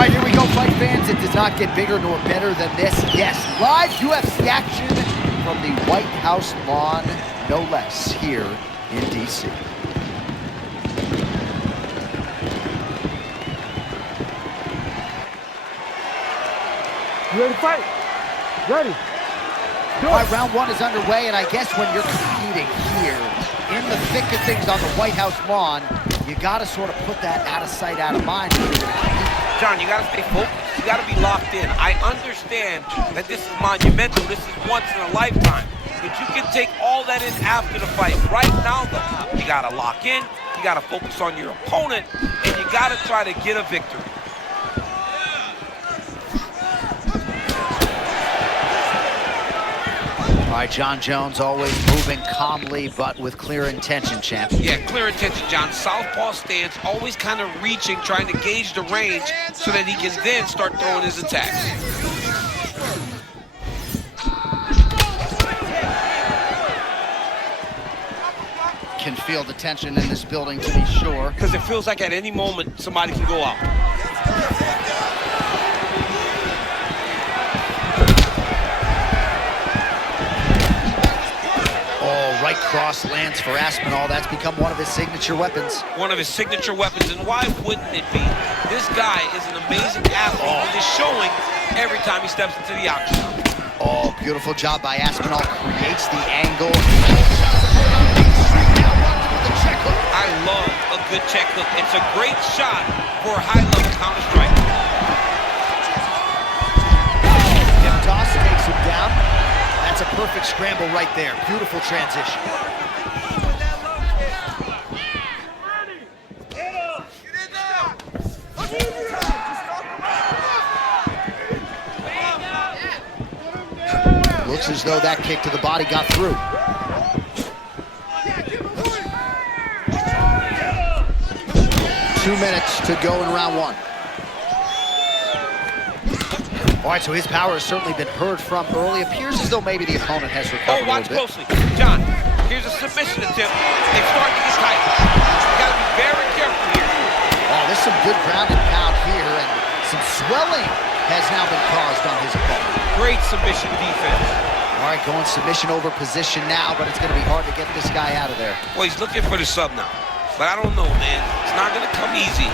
All right, here we go, fight fans. It does not get bigger nor better than this. Yes, live UFC action from the White House lawn, no less, here in D.C. You ready to fight? Ready. All right, round one is underway, and I guess when you're competing here in the thick of things on the White House lawn, you got to sort of put that out of sight, out of mind. John, you got to stay focused. You got to be locked in. I understand that this is monumental. This is once in a lifetime. But you can take all that in after the fight. Right now, though, you got to lock in. You got to focus on your opponent, and you got to try to get a victory. All right, Jon Jones always moving calmly, but with clear intention, champ. Yeah, clear intention, John. Southpaw stance, always kind of reaching, trying to gauge the range so that he can then start throwing his attacks. Can feel the tension in this building, to be sure. Because it feels like at any moment, somebody can go out. Right cross lands for Aspinall. That's become one of his signature weapons. One of his signature weapons, and why wouldn't it be? This guy is an amazing athlete, and is showing every time he steps into the octagon. Oh, beautiful job by Aspinall. Creates the angle. I love a good check hook. It's a great shot for a high-level counter strike. Hip toss takes him down. That's a perfect scramble right there. Beautiful transition. Looks as though that kick to the body got through. Two minutes to go in round one. All right, so his power has certainly been heard from early. Appears as though maybe the opponent has recovered watch a little bit. closely. John, here's a submission attempt. They start to get tight. You gotta be very careful here. Oh, there's some good ground and pound here, and some swelling has now been caused on his opponent. Great submission defense. All right, going submission over position now, but it's gonna be hard to get this guy out of there. Well, he's looking for the sub now. But I don't know, man. It's not gonna come easy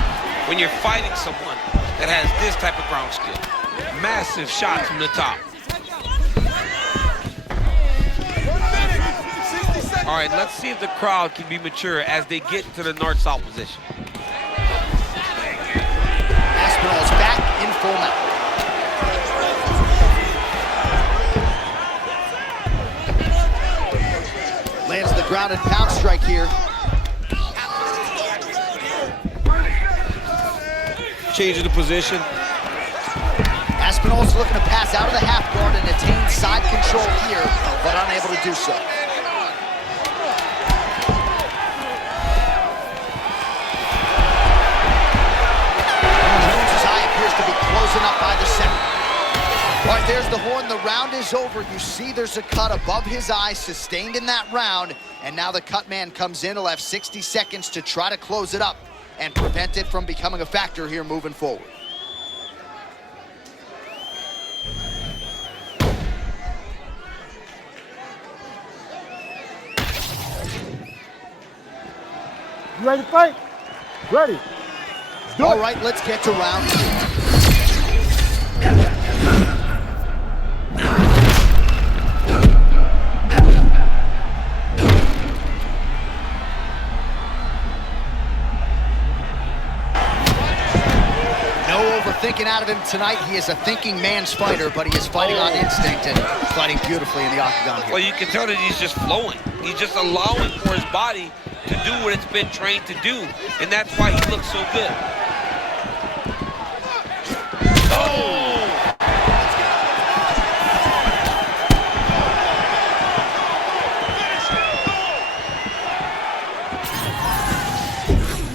when you're fighting someone that has this type of ground skill. Massive shot from the top. All right, let's see if the crowd can be mature as they get to the north-south position. Aspinall's back in full mount. Lands the ground and pound strike here. Changing the position. Aspinall's looking to pass out of the half guard and attain side control here, but unable to do so. Jones's eye appears to be closing up by the center. All right, there's the horn. The round is over. You see there's a cut above his eye, sustained in that round, and now the cut man comes in. He'll have 60 seconds to try to close it up and prevent it from becoming a factor here moving forward. You ready to fight? Ready. All right, let's get to round two. No overthinking out of him tonight. He is a thinking man's fighter, but he is fighting on instinct and fighting beautifully in the octagon here. Well, you can tell that he's just flowing. He's just allowing for his body to do what it's been trained to do, and that's why he looks so good. Oh!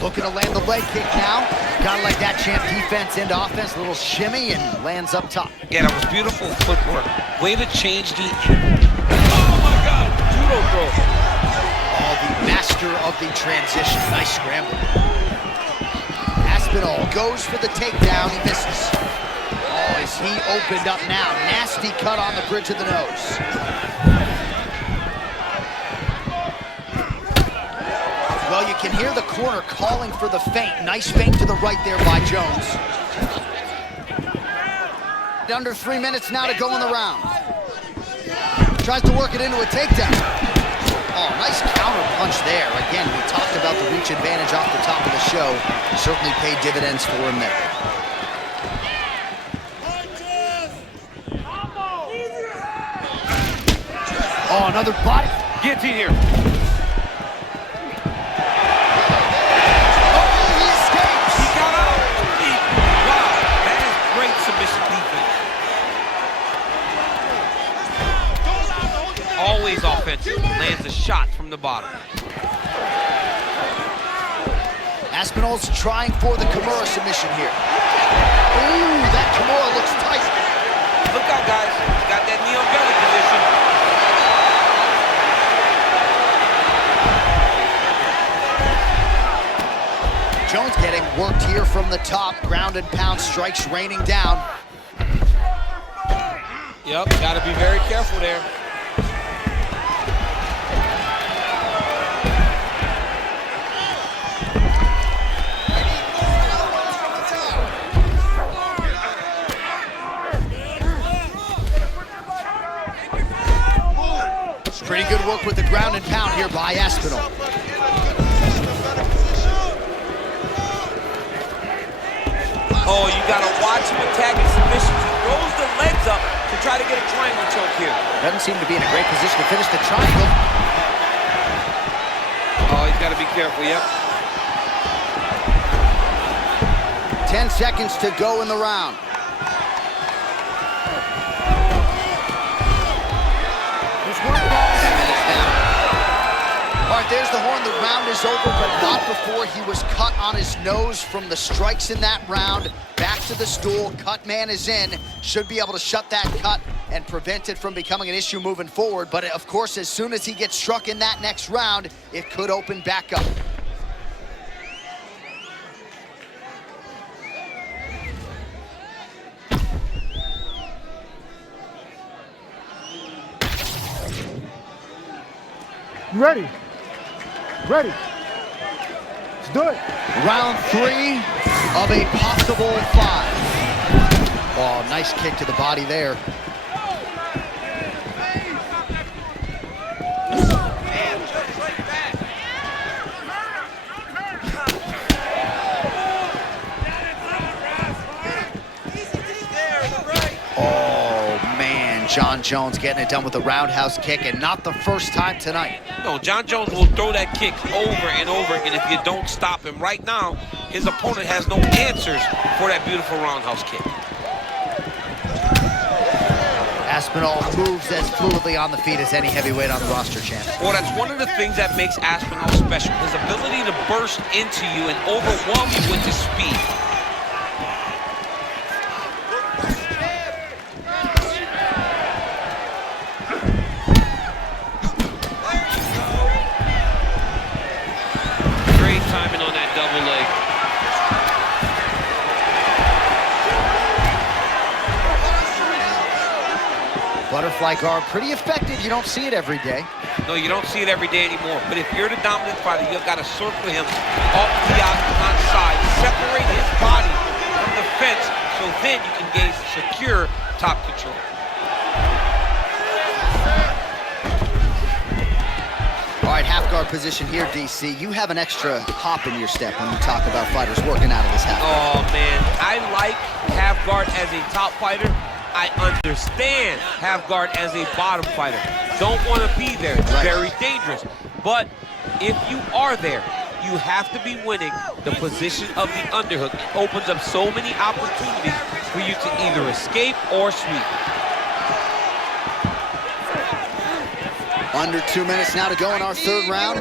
Looking to land the leg kick now. Gotta like that, champ. Defense into offense. Little shimmy and lands up top. Yeah, that was beautiful footwork. Way to change the... Oh my God! Judo throw. Oh, the master of the transition. Nice scramble. Aspinall Aspinall goes for the takedown. He misses. Oh, is he opened up now? Nasty cut on the bridge of the nose. Well, you can hear the corner calling for the feint. Nice feint to the right there by Jones. Under 3 minutes now to go in the round. Tries to work it into a takedown. Oh, nice counter punch there. Again, we talked about the reach advantage off the top of the show. Certainly paid dividends for him there. Oh, another body. Guillotine here. Always offensive, lands a shot from the bottom. Aspinall's trying for the Kimura submission here. Ooh, that Kimura looks tight. Look out, guys. Got that knee on belly position. Jones getting worked here from the top. Ground and pound strikes raining down. Yep, got to be very careful there. Pretty good work with the ground and pound here by Aspinall. Oh, you got to watch him attacking submissions. He throws the legs up to try to get a triangle choke here. Doesn't seem to be in a great position to finish the triangle. Oh, he's got to be careful, yep. 10 seconds to go in the round. All right, there's the horn. The round is over, but not before he was cut on his nose from the strikes in that round. Back to the stool. Cut man is in. Should be able to shut that cut and prevent it from becoming an issue moving forward. But, of course, as soon as he gets struck in that next round, it could open back up. You ready? Ready. Let's do it. Round 3 of a possible 5. Oh, nice kick to the body there. Jon Jones getting it done with a roundhouse kick, and not the first time tonight. No, Jon Jones will throw that kick over and over again if you don't stop him. Right now, his opponent has no answers for that beautiful roundhouse kick. Aspinall moves as fluidly on the feet as any heavyweight on the roster, champ. Well, that's one of the things that makes Aspinall special, his ability to burst into you and overwhelm you with his speed. Butterfly guard, pretty effective. You don't see it every day. No, you don't see it every day anymore. But if you're the dominant fighter, you've got to circle him off the octagon side, separate his body from the fence, so then you can gain secure top control. All right, half guard position here, DC. You have an extra hop in your step when you talk about fighters working out of this half guard. Oh, man. I like half guard as a top fighter. I understand half guard as a bottom fighter. Don't want to be there. It's very dangerous. But if you are there, you have to be winning the position of the underhook. It opens up so many opportunities for you to either escape or sweep. Under 2 minutes now to go in our third round.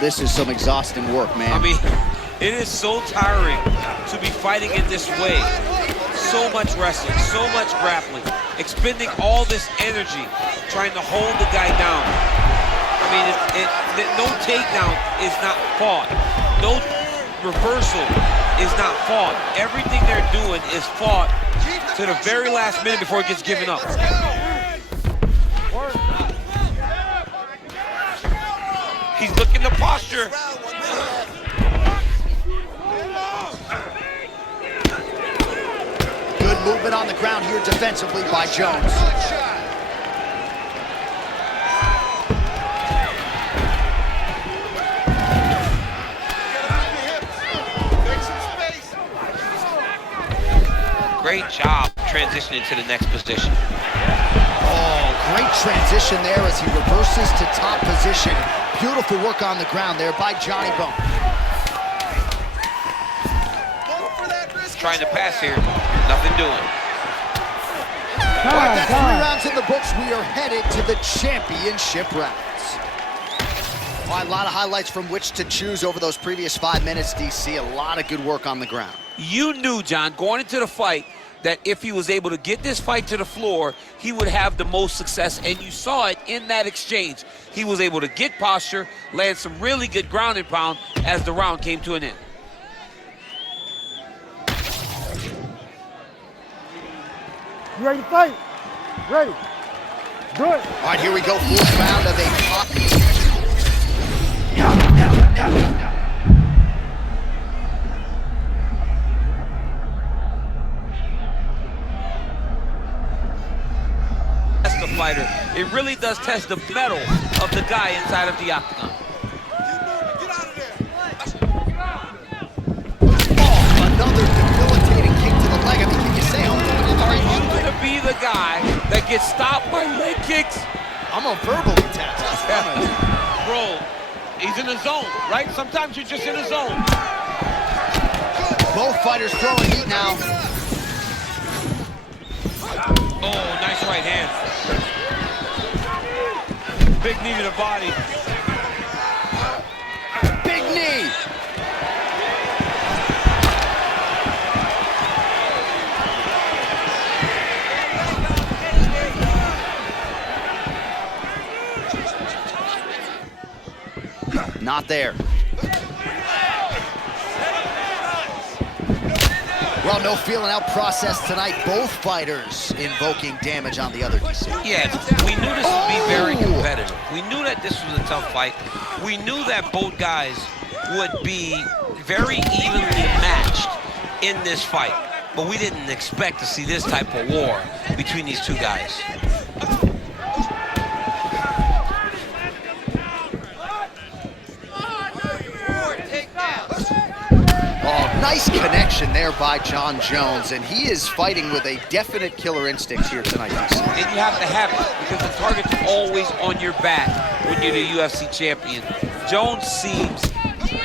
This is some exhausting work, man. I mean, it is so tiring to be fighting in this way. So much wrestling, so much grappling, expending all this energy trying to hold the guy down. I mean, no takedown is not fought. no reversal is not fought. Everything they're doing is fought to the very last minute before it gets given up. He's looking the posture. Good movement on the ground here defensively by Jones. Great job transitioning to the next position. Oh, great transition there as he reverses to top position. Beautiful work on the ground there by Johnny Bone. Trying to pass here, nothing doing. All right, that's 3 rounds in the books. We are headed to the championship rounds. All right, a lot of highlights from which to choose over those previous 5 minutes, DC. A lot of good work on the ground. You knew, John, going into the fight, that if he was able to get this fight to the floor, he would have the most success, and you saw it in that exchange. He was able to get posture, land some really good ground and pound as the round came to an end. You ready to fight? Ready. Do it. All right, here we go. 4th round of a top. The fighter, it really does test the mettle of the guy inside of the octagon. Oh, another debilitating kick to the leg. I mean, can you say, are you going to be the guy that gets stopped by leg kicks? I'm a verbally tapped. Bro, he's in the zone, right? Sometimes you're just in the zone. Both fighters throwing heat now. Oh, nice right hand. Big knee to the body. Big knee. Not there. Well, no feeling out process tonight. Both fighters invoking damage on the other DC. Yeah, we knew this would be very competitive. We knew that this was a tough fight. We knew that both guys would be very evenly matched in this fight. But we didn't expect to see this type of war between these two guys. Oh, nice connection there by Jon Jones, and he is fighting with a definite killer instinct here tonight, DC. And you have to have it, because the target's always on your back when you're the UFC champion. Jones seems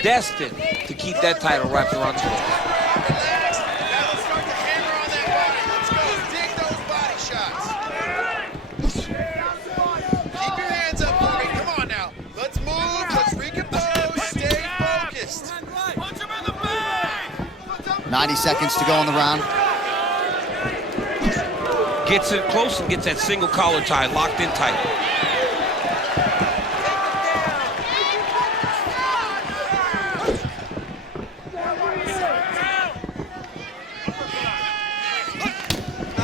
destined to keep that title wrapped around his waist. Keep your hands up for me. Come on now. Let's move. Let's recompose. Stay focused. 90 seconds to go in the round. Gets it close and gets that single collar tie locked in tight.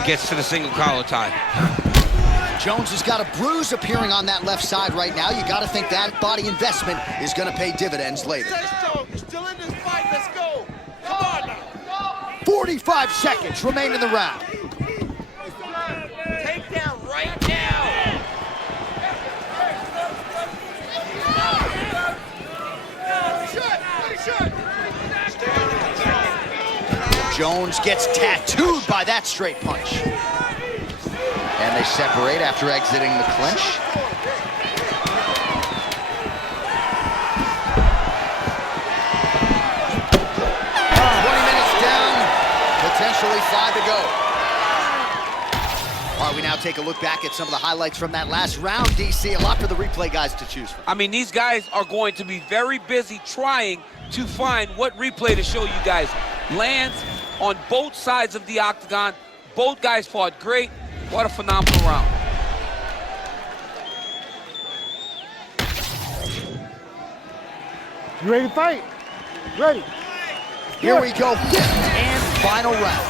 Gets to the single collar tie. Jones has got a bruise appearing on that left side right now. You got to think that body investment is going to pay dividends later. Stay strong. You're still in this fight. Let's go. Come on now. 45 seconds remain in the round. Take down right now. Jones gets tattooed by that straight punch. And they separate after exiting the clinch. Potentially 5 to go. All right, we now take a look back at some of the highlights from that last round, DC. A lot for the replay guys to choose from. I mean, these guys are going to be very busy trying to find what replay to show you guys. Lands on both sides of the octagon. Both guys fought great. What a phenomenal round. You ready to fight? Ready. Here we go, fifth and final round.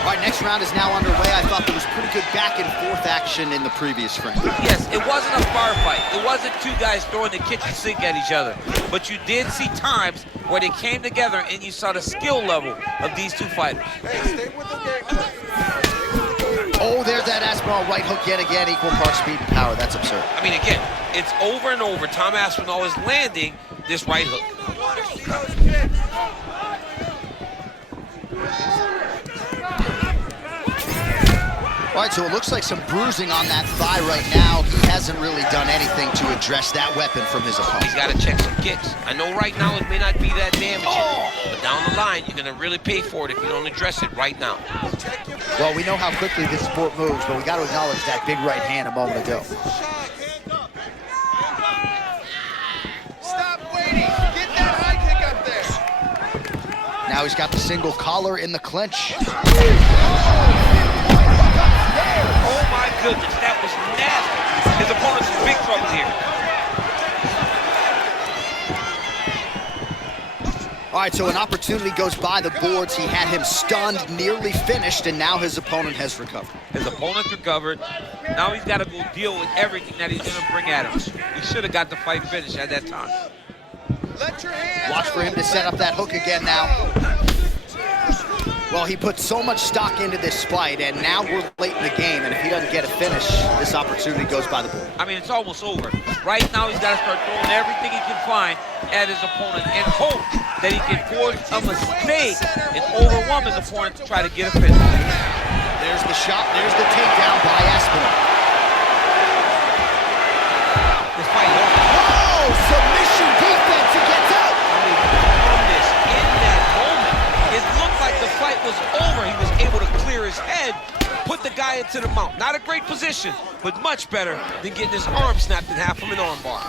All right, next round is now underway. I thought there was pretty good back and forth action in the previous frame. Yes, it wasn't a firefight. It wasn't two guys throwing the kitchen sink at each other. But you did see times where they came together and you saw the skill level of these two fighters. Hey, stay with the game. Oh, there's that Aspinall right hook yet again, equal parts speed and power. That's absurd. I mean, again, it's over and over. Tom Aspinall is landing this right hook. All right, so it looks like some bruising on that thigh right now. He hasn't really done anything to address that weapon from his opponent. He's got to check some kicks. I know right now it may not be that damaging, but down the line, you're going to really pay for it if you don't address it right now. Well, we know how quickly this sport moves, but we got to acknowledge that big right hand a moment ago. Stop waiting. Get that high kick up there. Now he's got the single collar in the clinch. Oh my goodness, that was nasty. His opponent's in big trouble here. All right, so an opportunity goes by the boards. He had him stunned, nearly finished, and now his opponent has recovered. His opponent's recovered. Now he's got to go deal with everything that he's going to bring at him. He should have got the fight finished at that time. Let your hands Watch for him to set up that hook again now. Well, he put so much stock into this fight, and now we're late in the game, and if he doesn't get a finish, this opportunity goes by the board. I mean, it's almost over. Right now, he's got to start throwing everything he can find at his opponent and hope that he can force a mistake and overwhelm his opponent to try to get a finish. There's the shot, there's the takedown by Aspinall. This fight is over. Oh, submission defense, he gets out! I mean, from this, in that moment, it looked like the fight was over. He was able to clear his head, put the guy into the mount. Not a great position, but much better than getting his arm snapped in half from an arm bar.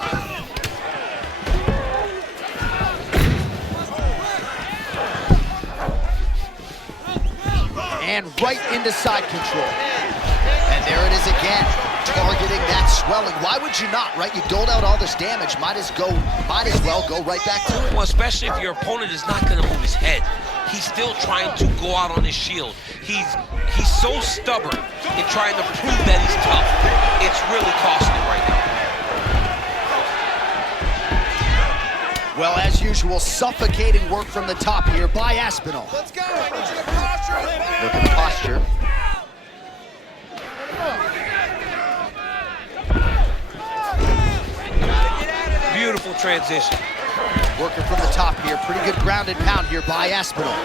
And right into side control. And there it is again, targeting that swelling. Why would you not, right? You doled out all this damage, might as well go right back to it. Well, especially if your opponent is not going to move his head. He's still trying to go out on his shield. He's so stubborn in trying to prove that he's tough. It's really costing him right now. Well, as usual, suffocating work from the top here by Aspinall. Let's go. I need you to posture. Look at the posture. Beautiful transition. Working from the top here. Pretty good ground and pound here by Aspinall.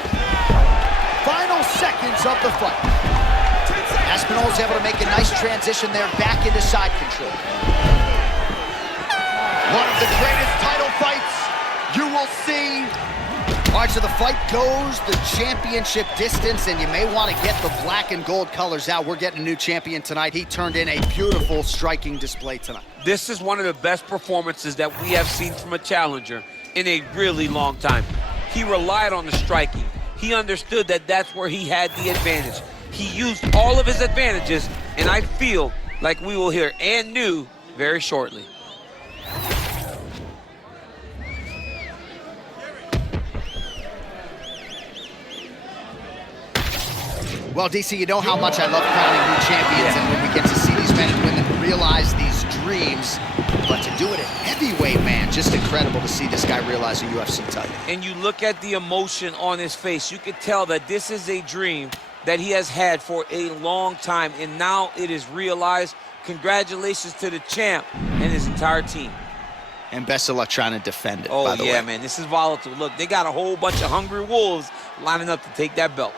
Final seconds of the fight. Aspinall is able to make a nice transition there back into side control. One of the greatest title fights you will see. All right, so the fight goes the championship distance, and you may want to get the black and gold colors out. We're getting a new champion tonight. He turned in a beautiful striking display tonight. This is one of the best performances that we have seen from a challenger in a really long time. He relied on the striking. He understood that that's where he had the advantage. He used all of his advantages, and I feel like we will hear and new very shortly. Well, DC, you know how much I love crowning new champions, and when we get to see these men and women realize these dreams, but to do it at heavyweight, man, just incredible to see this guy realize a UFC title. And you look at the emotion on his face, you can tell that this is a dream that he has had for a long time, and now it is realized. Congratulations to the champ and his entire team. And best of luck trying to defend it, by the way. Oh, yeah, man, this is volatile. Look, they got a whole bunch of hungry wolves lining up to take that belt.